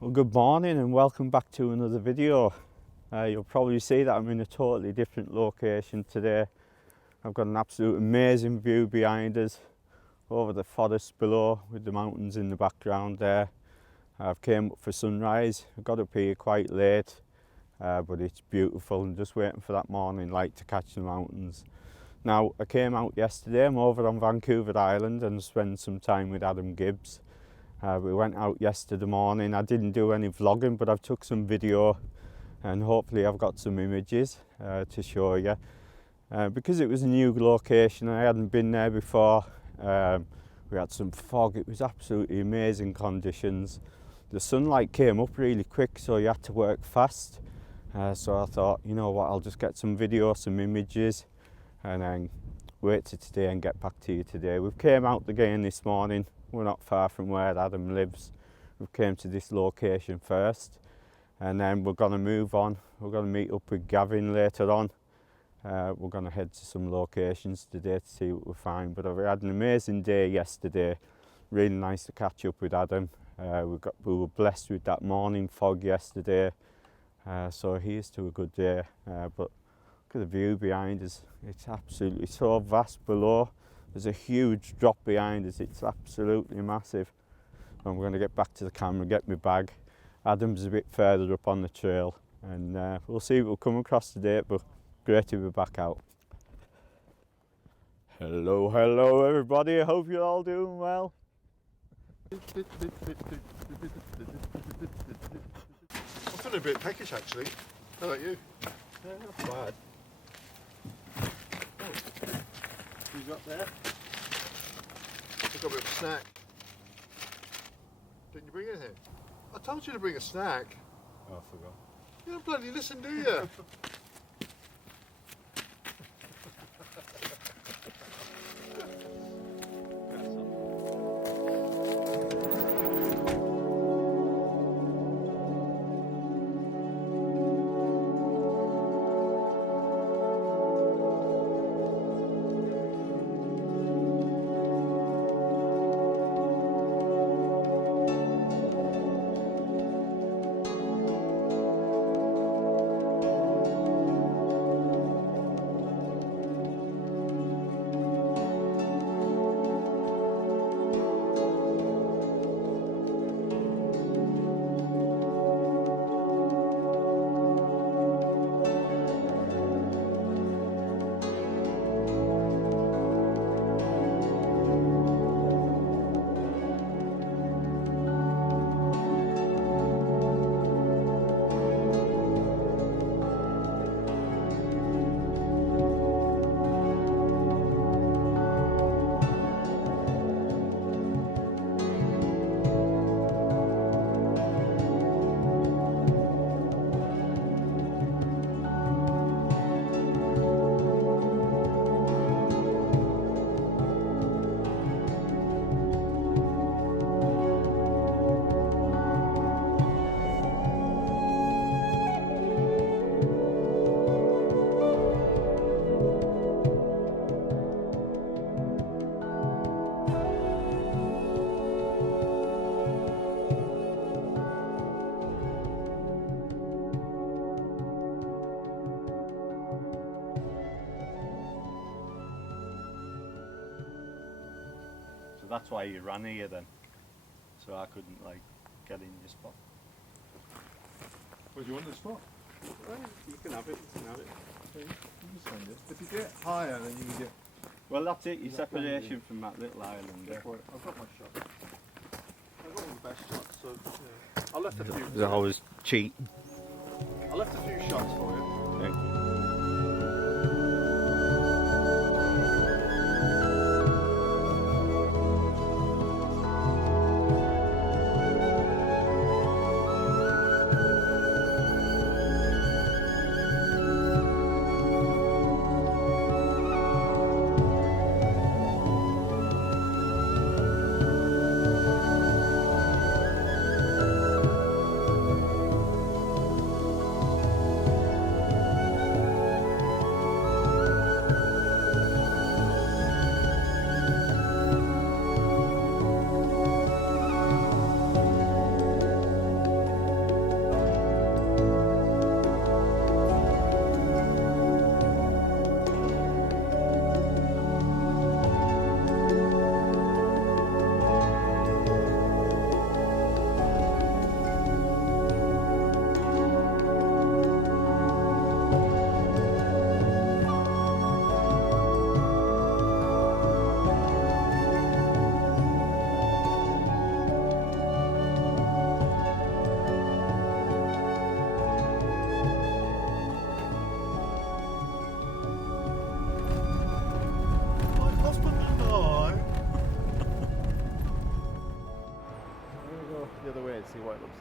Well, good morning and welcome back to another video. You'll probably see that I'm in a totally different location today. I've got an absolute amazing view behind us over the forest below with the mountains in the background there. I've came up for sunrise. I got up here quite late, but it's beautiful and just waiting for that morning light to catch the mountains. Now, I came out yesterday. I'm over on Vancouver Island and spent some time with Adam Gibbs. We went out yesterday morning. I didn't do any vlogging, but I've took some video and hopefully I've got some images to show you. Because it was a new location, I hadn't been there before. We had some fog. It was absolutely amazing conditions. The sunlight came up really quick, so you had to work fast. So I thought, you know what, I'll just get some video, some images, and then wait till today and get back to you today. We've came out again this morning. We're not far from where Adam lives. We came to this location first and then we're going to move on. We're going to meet up with Gavin later on. We're going to head to some locations today to see what we find. But we had an amazing day yesterday. Really nice to catch up with Adam. We were blessed with that morning fog yesterday. So here's to a good day. But look at the view behind us. It's absolutely so vast below. There's a huge drop behind us. It's absolutely massive. And we're going to get back to the camera, get my bag. Adam's a bit further up on the trail, and we'll see what we'll come across today, but great to be back out. Hello everybody. I hope you're all doing well. I'm feeling a bit peckish actually. How about you? Yeah, not bad. Who's up there? I've got a bit of a snack. Didn't you bring anything? I told you to bring a snack. Oh, I forgot. You don't bloody listen, do you? That's why you ran here then, so I couldn't like get in your spot. What do you want the spot? Well, you can have it, you can have it. You can send it. If you get higher, then you can get. Well, that's it, your separation from that little island there. I've got my shot. I've got all the best shots, so yeah. I left a few. There's always cheat. I left a few shots for you. Thank you.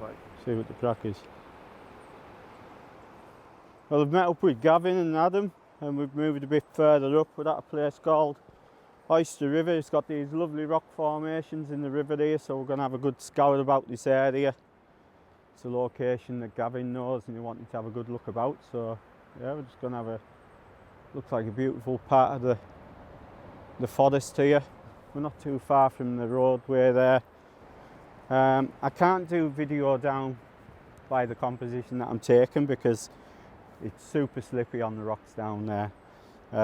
like. See what the crack is. Well, I've met up with Gavin and Adam, and we've moved a bit further up. We're at a place called Oyster River. It's got these lovely rock formations in the river here, so we're going to have a good scout about this area. It's a location that Gavin knows and he wanted to have a good look about, so yeah, we're just going to have a, looks like a beautiful part of the forest here. We're not too far from the roadway there. I can't do video down by the composition that I'm taking because it's super slippy on the rocks down there.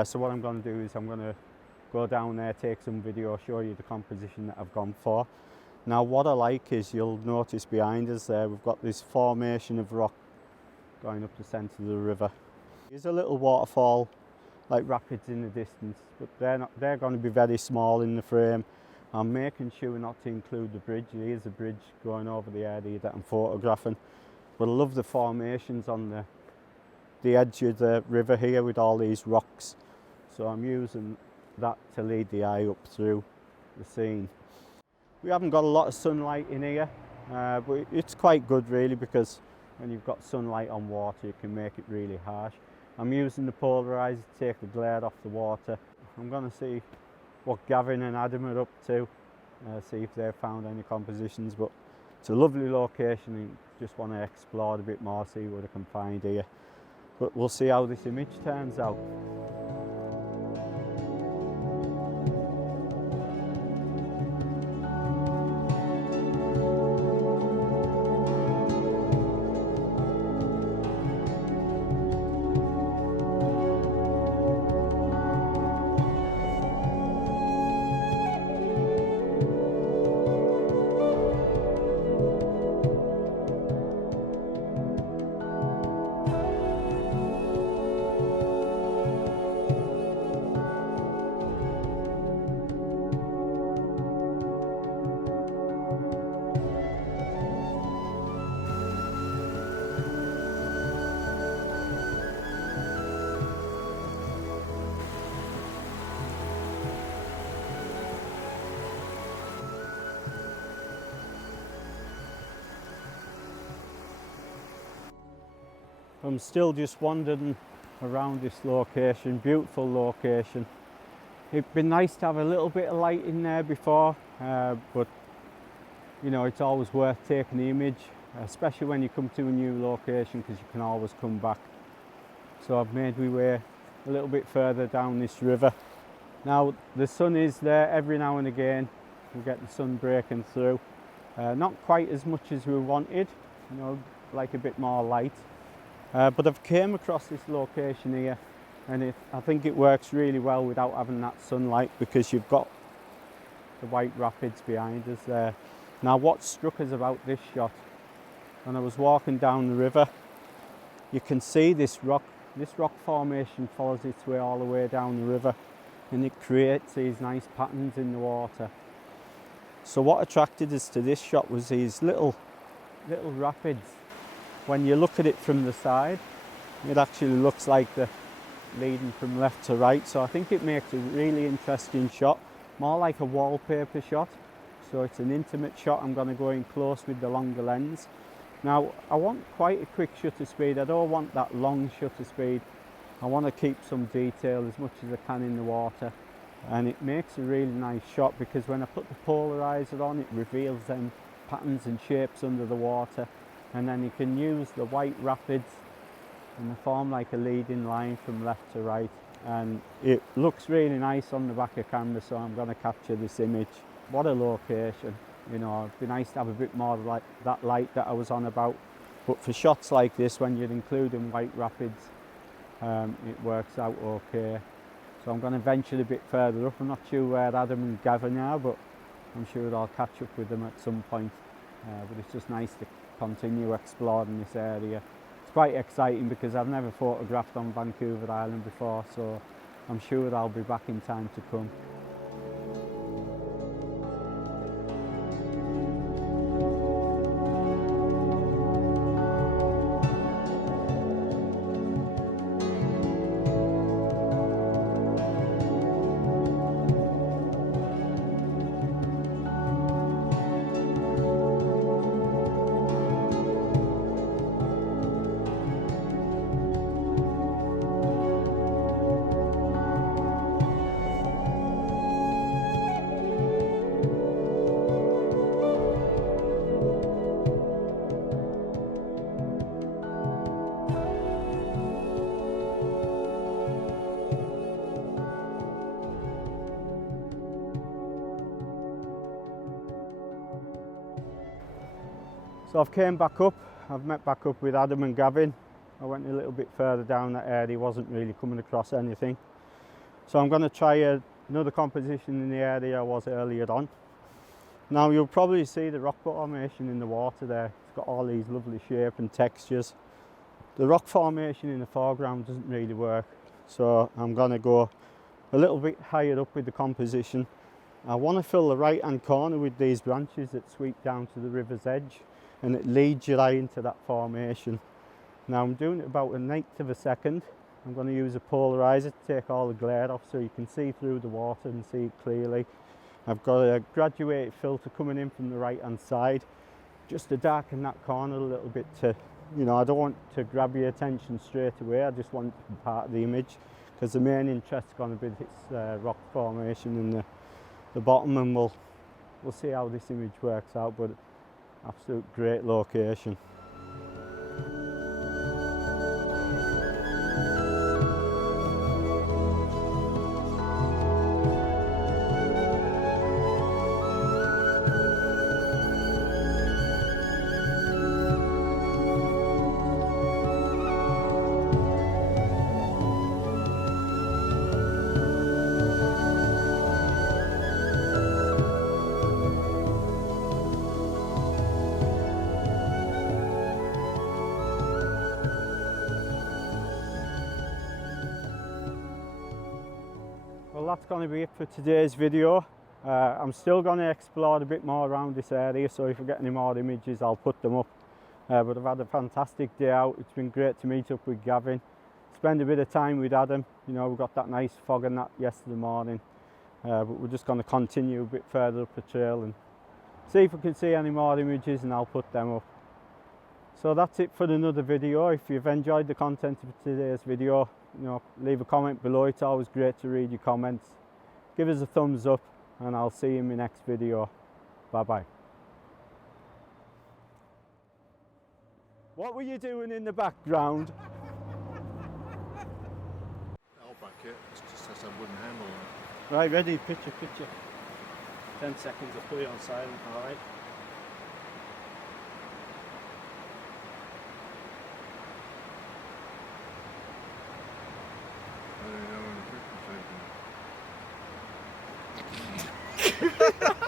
So what I'm going to do is I'm going to go down there, take some video, show you the composition that I've gone for. Now what I like is you'll notice behind us there we've got this formation of rock going up the centre of the river. There's a little waterfall like rapids in the distance, but they're going to be very small in the frame. I'm making sure not to include the bridge. There is a bridge going over the area that I'm photographing, but I love the formations on the edge of the river here with all these rocks, so I'm using that to lead the eye up through the scene. We haven't got a lot of sunlight in here, but it's quite good really, because when you've got sunlight on water it can make it really harsh. I'm using the polarizer to take the glare off the water. I'm going to see what Gavin and Adam are up to, see if they've found any compositions, but it's a lovely location and just want to explore a bit more, see what I can find here. But we'll see how this image turns out. I'm still just wandering around this location, beautiful location. It'd been nice to have a little bit of light in there before, but you know, it's always worth taking the image, especially when you come to a new location, because you can always come back. So I've made my way a little bit further down this river. Now the sun is there every now and again, we get the sun breaking through. Not quite as much as we wanted, you know, like a bit more light. But I've came across this location here, and I think it works really well without having that sunlight, because you've got the white rapids behind us there. Now what struck us about this shot, when I was walking down the river, you can see this rock formation follows its way all the way down the river, and it creates these nice patterns in the water. So what attracted us to this shot was these little rapids. When you look at it from the side, it actually looks like they're leading from left to right. So I think it makes a really interesting shot, more like a wallpaper shot. So it's an intimate shot. I'm going to go in close with the longer lens. Now I want quite a quick shutter speed. I don't want that long shutter speed. I want to keep some detail as much as I can in the water. And it makes a really nice shot, because when I put the polarizer on, it reveals them patterns and shapes under the water. And then you can use the white rapids and they form like a leading line from left to right, and it looks really nice on the back of camera, so I'm going to capture this image. What a location, you know. It'd be nice to have a bit more like that light that I was on about, but for shots like this, when you're including white rapids, it works out okay. So I'm going to venture a bit further up. I'm not sure where Adam and Gavin are, but I'm sure I'll catch up with them at some point. But it's just nice to continue exploring this area. It's quite exciting because I've never photographed on Vancouver Island before, so I'm sure I'll be back in time to come. So I've came back up, I've met back up with Adam and Gavin. I went a little bit further down that area, wasn't really coming across anything. So I'm going to try another composition in the area I was earlier on. Now you'll probably see the rock formation in the water there. It's got all these lovely shape and textures. The rock formation in the foreground doesn't really work, so I'm going to go a little bit higher up with the composition. I want to fill the right hand corner with these branches that sweep down to the river's edge, and it leads your eye into that formation. Now I'm doing it about 1/9 of a second. I'm going to use a polarizer to take all the glare off so you can see through the water and see it clearly. I've got a graduated filter coming in from the right hand side just to darken that corner a little bit to, you know, I don't want to grab your attention straight away. I just want it to be part of the image, because the main interest is going to be this rock formation in the bottom, and we'll see how this image works out, but absolute great location. Well, that's going to be it for today's video. I'm still going to explore a bit more around this area, so if I get any more images I'll put them up. But I've had a fantastic day out. It's been great to meet up with Gavin, spend a bit of time with Adam. You know, we got that nice fog and that yesterday morning, but we're just going to continue a bit further up the trail and see if we can see any more images, and I'll put them up. So that's it for another video. If you've enjoyed the content of today's video, you know, leave a comment below. It's always great to read your comments. Give us a thumbs up, and I'll see you in my next video. Bye bye. What were you doing in the background? I'll back it. It just has a wooden handle on it. Right, ready, picture. 10 seconds, I'll put it on silent, alright? I don't know when the picture's taken.